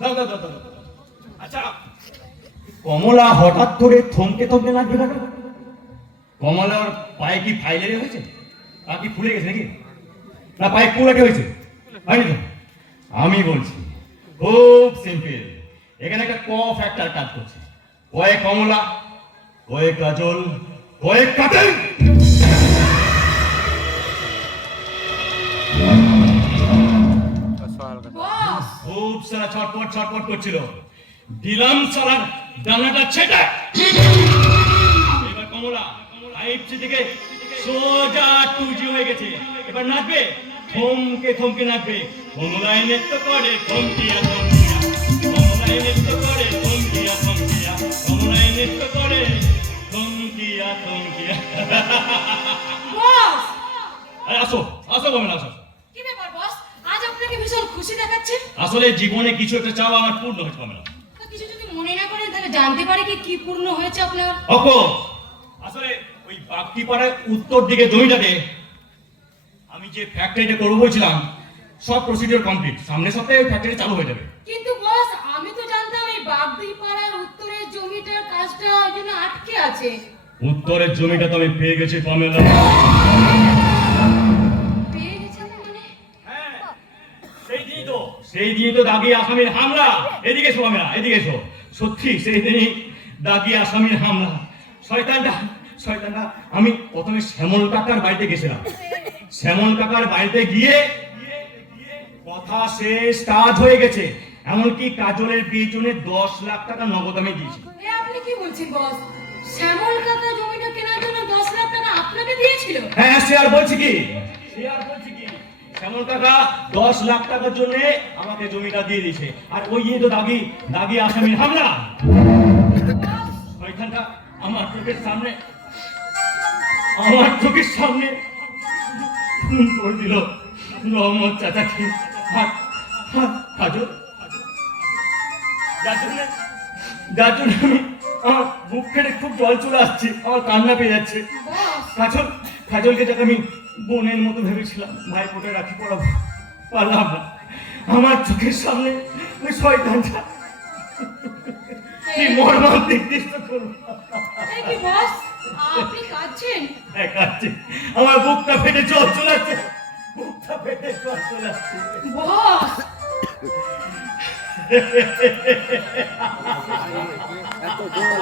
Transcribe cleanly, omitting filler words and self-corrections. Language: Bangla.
দাও দাও দাও দাও। আচ্ছা, কমলা হঠাৎ করে থমকে থমকে লাগবে কেন? কমলার পায়ে কি ফাইলেরে হয়েছে? পা কি ফুলে গেছে নাকি? না পায়ে কুলাটে হয়েছে? হয়নি তো? আমি বলছি খুব সিম্পল। এখানে একটা ক ফ্যাক্টর কাজ করছে। কয়ে কমলা, কয়ে কাজল, কয়ে কাটেল। খুব সারা ছটপট ছটপট করছিল, দিলাম সারার ডানাটা ছেটা। এবার কমলা আইপসি থেকে সোজা টুজি হয়ে গেছে। এবার নাচবে, থমকে থমকে নাচবে। কমলায় নৃত্য করে থমকিয়া থমকিয়া, কমলায় নৃত্য করে থমকিয়া থমকিয়া, কমলায় নৃত্য করে থমকিয়া থমকিয়া। বস, আরে আসো আসো কমলা আসো। কি ব্যাপার বস, আজ আপনাকে ভীষণ খুশি দেখাচ্ছে। আসলে জীবনে কিছু একটা চাওয়া আমার পূর্ণ হয়েছে কমলা। তো কিছু যদি মনে না করেন তাহলে জানতে পারি কি পূর্ণ হয়েছে আপনার? অপো, আসলে ওই বাগটি পাড়ার উত্তর দিকে জমিটাতে আমি যে ফ্যাক্টরিটা করবো বলছিলাম, সব প্রসিডিওর কমপ্লিট। সামনের সপ্তাহে ফ্যাক্টরি চালু হয়ে যাবে। কিন্তু বস, আমি তো জানতাম এই বাগদিপাড়ার উত্তরের জমিটার কাজটা ওই জন্য আটকে আছে। উত্তরের জমিটা তো আমি পেয়ে গেছি কমলা। পেয়ে গেছেন মানে? হ্যাঁ, সেই দিনই তো দাগি আসামির হামলা। এদিকে এসো কমলা, এদিকে এসো। সত্যি সেই দিনই দাগি আসামির হামলা। শয়তানটা শয়তানটা আমি প্রথমে শ্যামল কাকার বাড়িতে গেছিলাম। শ্যামল কাকার বাড়িতে গিয়ে কথা শেষ, কাজ হয়ে গেছে। এমনকি কাজলের পিছনে 10 লাখ টাকা নগদ আমি দিয়েছি। এ আপনি কি বলছেন বস? শ্যামল কাকা জমিটা কেনার জন্য 10 লাখ টাকা আপনাকে দিয়েছিল? হ্যাঁ, সে আর বলছি কি শ্যামল কাকা 10 লাখ টাকার জন্য আমাকে জমিটা দিয়ে দিয়েছে। আর ওই তো দাগি আসামির হামলা। শয়তানটা আমার চোখের সামনে খুন করে দিল রহমত চাচাকে। যার জন্য আমি আমার বুক ফেটে খুব জল চলে আসছে, আমার কান্না পেয়ে যাচ্ছে। বস, কাজলকে যাকে আমি বোনের মতো ভেবেছিলাম, ভাই ফোটে রাখি পড়াবো, পারলাম না। আমার চোখের সামনে ওই শয়তানটা কি মর্মান্তিক দৃশ্য করলো। এই কি বস, আপনি কাঁদছেন? হ্যাঁ, কাঁদছে। আমার বুকটা ফেটে জল চলে আসছে। বস, এত জল